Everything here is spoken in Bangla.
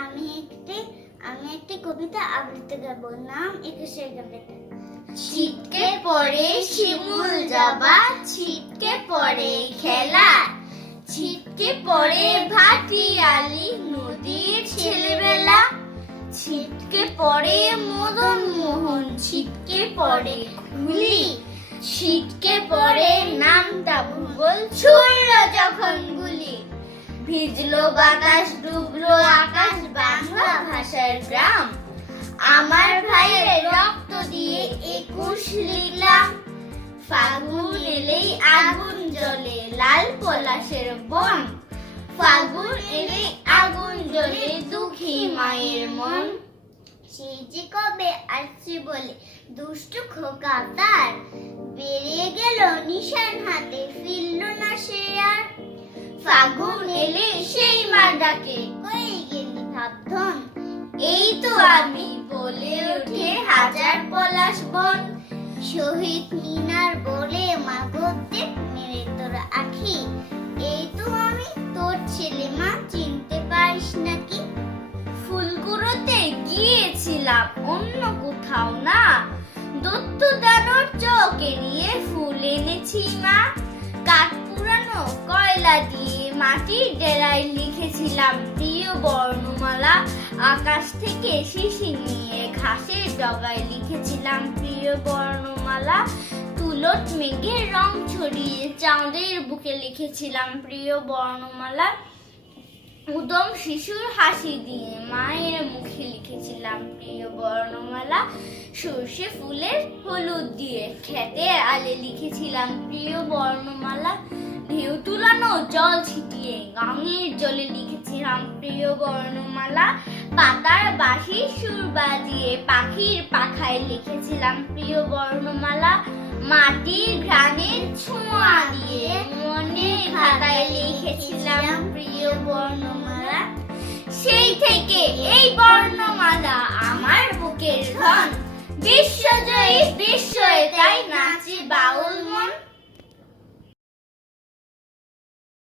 আমি একটি কবিতা আবৃত্তি গাব। নাম একুশের কবিতা। ছিটকে পড়ে শিমুল জবা, ছিটকে পড়ে খেলা, ছিটকে পড়ে ভাটিয়ালি নদীর ছেলেবেলা, ছিটকে পড়ে মদন মোহন, ছিটকে পড়ে খুলি, ছিটকে পড়ে নামটা ভূগোল ছুড়ল যখন গুলি, ভিজলো বাতাস ডুবলো আকাশ বাংলা ভাষার গ্রাম, আমার ভাইয়ের রক্ত দিয়ে 21 লিখলাম, ফাগুন এলেই আগুন জ্বলে লাল পলাশের বন, ফাগুন এলেই আগুন জ্বলে দুঃখী মায়ের মন, সেই যে কবে আসছি বলে দুষ্টু খোকা তার বেরিয়ে গেল নিশান হাতে, ফিরল না সে আর, ফাগুন এলে সেই মা ডাকে কই গেলি ভাবধন, এই তো আমি বলে ওঠে হাজার পলাশ বন, শহীদ মিনার বলে মা গদ্যে মেরে তোর আখি, এই তো আমি তোর ছেলে মা, চিনতে পারিস নাকি? ফুলগুলোতে গিয়েছিলাম অন্য কোথাও না, দত্ত দানোর চোখে নিয়ে ফুল এনেছি মা, কাঠ পুরানো কয়লা দিয়ে মাটির ডেরায় লিখেছিলাম প্রিয় বর্ণমালা, আকাশ থেকে শিশি নিয়ে ঘাসের ডগায় লিখেছিলাম প্রিয় বর্ণমালা, তুলট মেঘের রং ছড়িয়ে চাঁদের বুকে লিখেছিলাম প্রিয় বর্ণমালা, উদম শিশুর হাসি দিয়ে মায়ের মুখে লিখেছিলাম প্রিয় বর্ণমালা, সর্ষে ফুলের হলুদ দিয়ে ক্ষেতের আলে লিখেছিলাম প্রিয় বর্ণমালা, ঢেউ তুলানো জল ছিটিয়ে গাঙের জলে লিখেছিলাম প্রিয় বর্ণমালা, পাতার বাঁশির সুর বাজিয়ে পাখির পাখায় লিখেছিলাম প্রিয় বর্ণমালা, মাটির ঘ্রাণের ছোঁয়া দিয়ে মনের খাতায় লিখেছিলাম প্রিয় বর্ণমালা, সেই থেকে এই বর্ণমালা আমার বুকের ধন, বিশ্বজয়ী বিস্ময়ে তাই নাচে বাউল